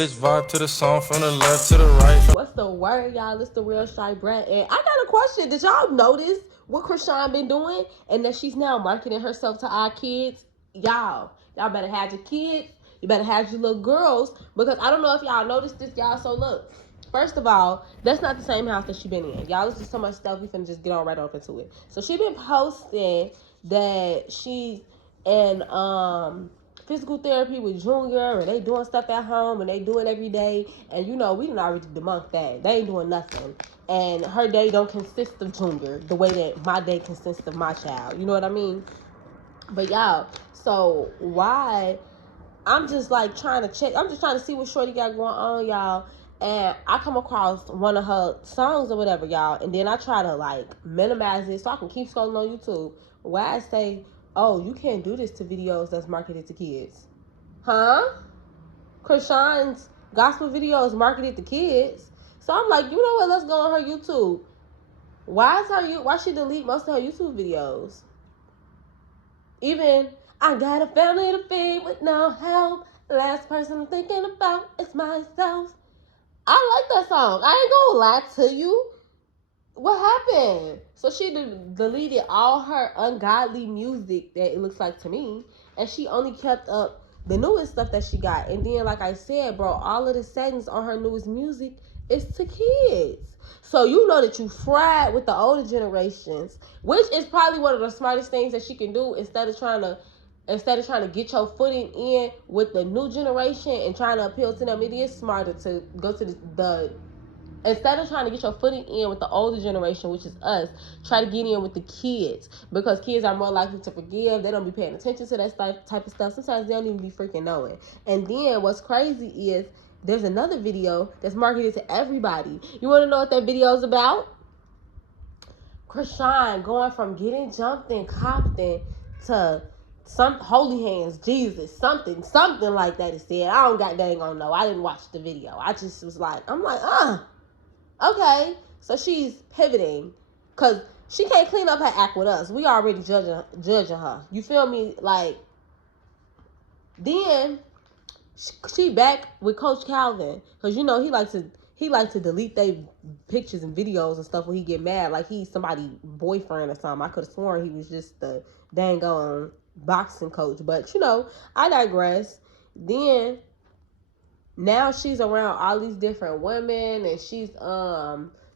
Bitch vibe to the song from the left to the right. What's the word, y'all? It's the real Shy Brat. And I got a question. Did y'all notice what Chrisean been doing? And that she's now marketing herself to our kids? Y'all better have your kids. You better have your little girls. Because I don't know if y'all noticed this, y'all. So look. First of all, that's not the same house that she been in. Y'all, there's just so much stuff. We finna just get on right up into it. So she been posting that she's in physical therapy with Junior, and they doing stuff at home, and they do it every day. And you know, we done already debunked that. They ain't doing nothing. And her day don't consist of Junior the way that my day consists of my child. You know what I mean? But y'all, so why? I'm just like trying to check. I'm just trying to see what Shorty got going on, y'all. And I come across one of her songs or whatever, y'all. And then I try to like minimize it so I can keep scrolling on YouTube. Where I say, oh, you can't do this to videos that's marketed to kids. Huh? Chrisean's gospel video is marketed to kids. So I'm like, you know what? Let's go on her YouTube. Why she delete most of her YouTube videos? Even I got a family to feed with no help. Last person I'm thinking about is myself. I like that song. I ain't gonna lie to you. What happened? So she deleted all her ungodly music that it looks like to me, and she only kept up the newest stuff that she got. And then, like I said, bro, all of the settings on her newest music is to kids. So you know that you fried with the older generations, which is probably one of the smartest things that she can do instead of trying to get your footing in with the new generation and trying to appeal to them. It is smarter to go to the instead of trying to get your footing in with the older generation, which is us, try to get in with the kids, because kids are more likely to forgive. They don't be paying attention to that type of stuff. Sometimes they don't even be freaking knowing. And then what's crazy is there's another video that's marketed to everybody. You want to know what that video is about? Chrisean going from getting jumped in Compton to some holy hands, Jesus, something like that is said. I don't got dang on know. I didn't watch the video. I just was like, I'm like, okay. So she's pivoting because she can't clean up her act with us. We already judging her. You feel me? Like, then she back with Coach Calvin, because you know he likes to delete their pictures and videos and stuff when he get mad, like he's somebody's boyfriend or something. I could have sworn he was just the dang on boxing coach, but you know, I digress. Then now she's around all these different women, and she's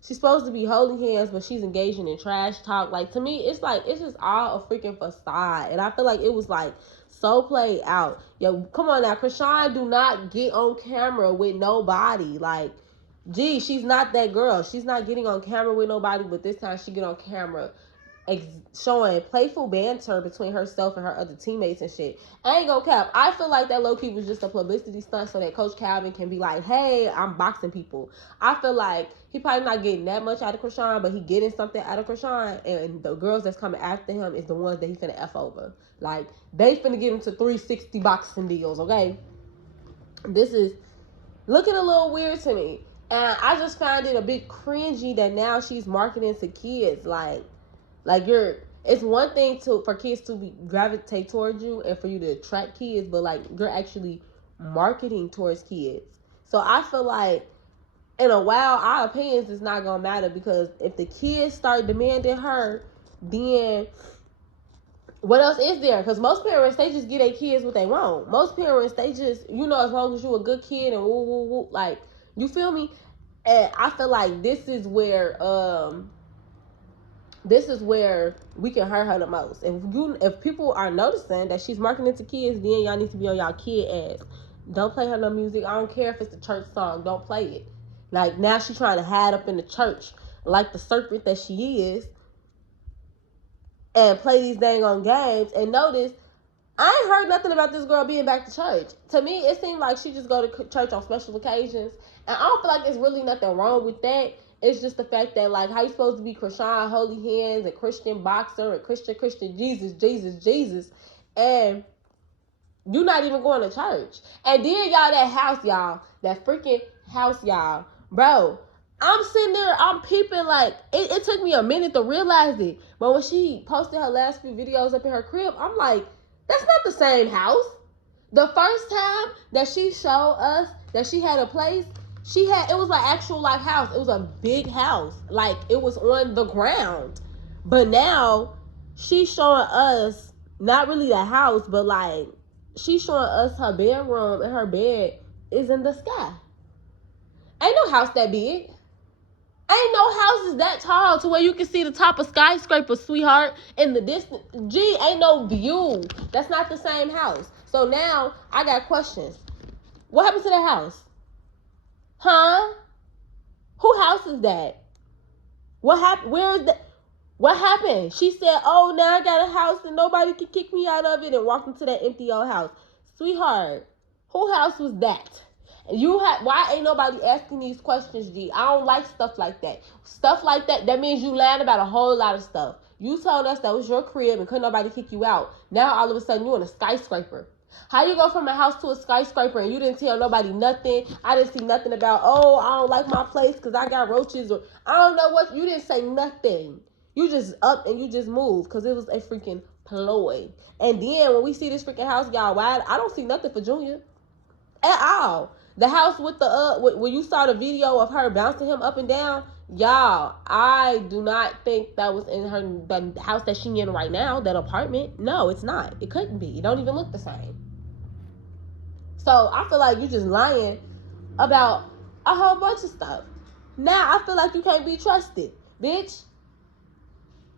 supposed to be holding hands, but she's engaging in trash talk. Like, to me, it's like it's just all a freaking facade, and I feel like it was like so played out. Yo, come on now, Chrisean, do not get on camera with nobody. Like, gee, she's not that girl. She's not getting on camera with nobody, but this time she get on camera showing playful banter between herself and her other teammates and shit. I ain't gonna cap. I feel like that low-key was just a publicity stunt so that Coach Calvin can be like, hey, I'm boxing people. I feel like he probably not getting that much out of Chrisean, but he getting something out of Chrisean, and the girls that's coming after him is the ones that he finna F over. Like, they finna get him to 360 boxing deals, okay? This is looking a little weird to me. And I just find it a bit cringy that now she's marketing to kids. Like it's one thing for kids to gravitate towards you and for you to attract kids, but like you're actually marketing towards kids. So I feel like in a while our opinions is not gonna matter, because if the kids start demanding her, then what else is there? Because most parents, they just give their kids what they want. Most parents, they just, you know, as long as you're a good kid and woo woo woo, like, you feel me? And I feel like this is where we can hurt her the most. If people are noticing that she's marketing to kids, then y'all need to be on y'all kid ass. Don't play her no music. I don't care if it's a church song. Don't play it. Like, now she's trying to hide up in the church like the serpent that she is and play these dang on games. And notice, I ain't heard nothing about this girl being back to church. To me, it seemed like she just go to church on special occasions. And I don't feel like there's really nothing wrong with that. It's just the fact that, like, how you supposed to be Chrisean, holy hands, and Christian boxer, and Christian, Jesus, and you not even going to church. And then, y'all, that freaking house, y'all, bro, I'm sitting there, I'm peeping, like, it took me a minute to realize it. But when she posted her last few videos up in her crib, I'm like, that's not the same house. The first time that she showed us that she had a place, it was like actual like house. It was a big house. Like it was on the ground. But now she's showing us not really the house, but like she's showing us her bedroom, and her bed is in the sky. Ain't no house that big. Ain't no houses that tall to where you can see the top of skyscrapers, sweetheart, in the distance. Gee, ain't no view. That's not the same house. So now I got questions. What happened to that house? Huh? Who house is that? What happened? Where is that? What happened? She said, oh, now I got a house and nobody can kick me out of it, and walked into that empty old house. Sweetheart, who house was that? Why ain't nobody asking these questions, G? I don't like stuff like that. Stuff like that means you lied about a whole lot of stuff. You told us that was your crib and couldn't nobody kick you out. Now all of a sudden you in a skyscraper. How you go from a house to a skyscraper and you didn't tell nobody nothing? I didn't see nothing about, oh, I don't like my place because I got roaches, or I don't know what. You didn't say nothing. You just up and you just moved because it was a freaking ploy. And then when we see this freaking house, y'all, wide, I don't see nothing for Junior at all. The house with the when you saw the video of her bouncing him up and down, y'all, I do not think that was in the house that she in right now, that apartment. No, it's not. It couldn't be. It don't even look the same. So I feel like you just lying about a whole bunch of stuff. Now I feel like you can't be trusted, bitch.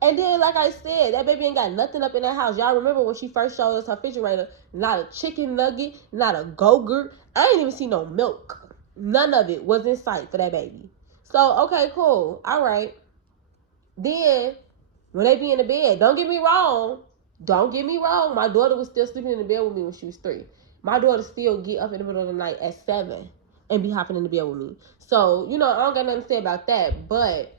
And then, like I said, that baby ain't got nothing up in that house. Y'all remember when she first showed us her refrigerator? Not a chicken nugget, not a Go-Gurt. I ain't even see no milk. None of it was in sight for that baby. So, okay, cool. All right. Then, when they be in the bed, don't get me wrong. My daughter was still sleeping in the bed with me when she was 3. My daughter still get up in the middle of the night at 7 and be hopping in the bed with me. So, I don't got nothing to say about that. But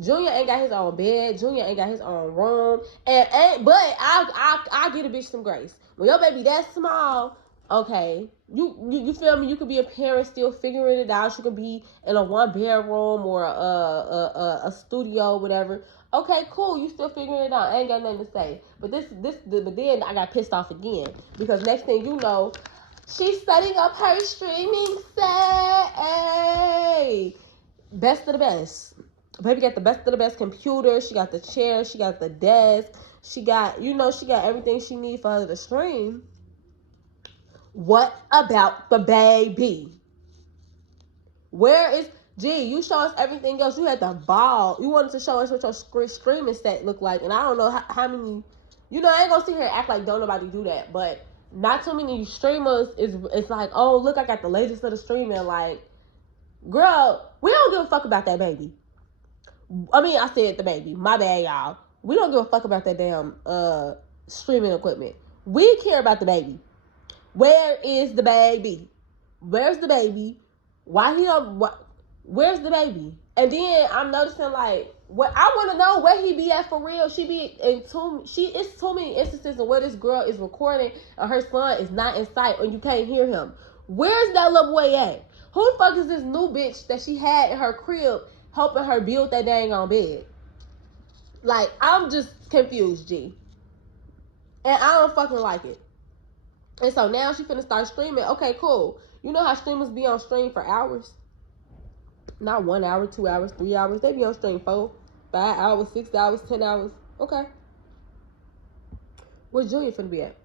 Junior ain't got his own bed. Junior ain't got his own room. But I get a bitch some grace. When your baby that small, okay, you feel me? You could be a parent still figuring it out. You could be in a 1-bedroom or a studio, whatever. Okay, cool. You still figuring it out. I ain't got nothing to say. But then I got pissed off again because next thing you know, she's setting up her streaming set. Hey, best of the best. Baby got the best of the best computer. She got the chair. She got the desk. She got, she got everything she needs for her to stream. What about the baby? Where is, you show us everything else. You had the ball. You wanted to show us what your streaming set looked like. And I don't know how many, I ain't gonna sit here and act like don't nobody do that. But not too many streamers it's like, oh, look, I got the latest of the streaming. Like, girl, we don't give a fuck about that baby. I mean, I said the baby. My bad, y'all. We don't give a fuck about that damn streaming equipment. We care about the baby. Where is the baby? Where's the baby? Where's the baby? And then I'm noticing, like, what I want to know where he be at for real. It's too many instances of where this girl is recording and her son is not in sight and you can't hear him. Where's that little boy at? Who the fuck is this new bitch that she had in her crib helping her build that dang on bed? Like, I'm just confused, G. And I don't fucking like it. And so now she finna start streaming. Okay, cool. You know how streamers be on stream for hours? Not 1 hour, 2 hours, 3 hours. They be on stream 4, 5 hours, 6 hours, 10 hours. Okay. Where's Junior finna be at?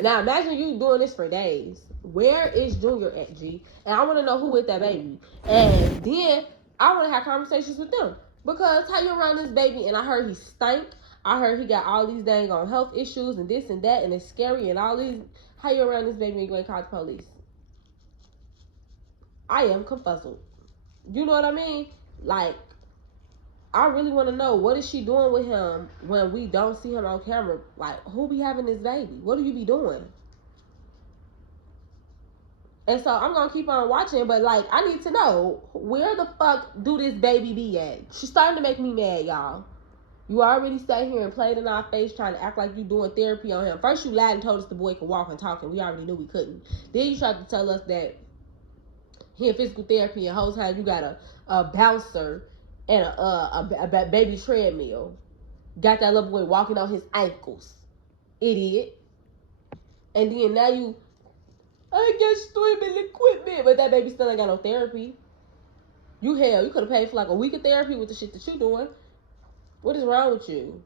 Now imagine you doing this for days. Where is Junior at, G? And I want to know who with that baby. And then I want to have conversations with them. Because how you around this baby, and I heard he stank. I heard he got all these dang on health issues and this and that, and it's scary and all these. How you around this baby and you ain't called the police? I am confuzzled. You know what I mean? Like, I really want to know, what is she doing with him when we don't see him on camera? Like, who be having this baby? What do you be doing? And so I'm going to keep on watching, but, like, I need to know, where the fuck do this baby be at? She's starting to make me mad, y'all. You already sat here and played in our face trying to act like you doing therapy on him. First you lied and told us the boy could walk and talk, and we already knew we couldn't. Then you tried to tell us that he in physical therapy, and whole time you got a bouncer and a baby treadmill. Got that little boy walking on his ankles. Idiot. And then now I get streaming equipment, but that baby still ain't got no therapy. You could have paid for like a week of therapy with the shit that you doing. What is wrong with you?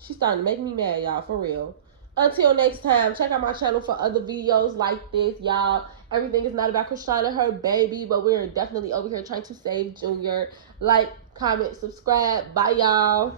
She's starting to make me mad, y'all, for real. Until next time, check out my channel for other videos like this, y'all. Everything is not about Chrisean and her baby, but we're definitely over here trying to save Junior. Like, comment, subscribe. Bye, y'all.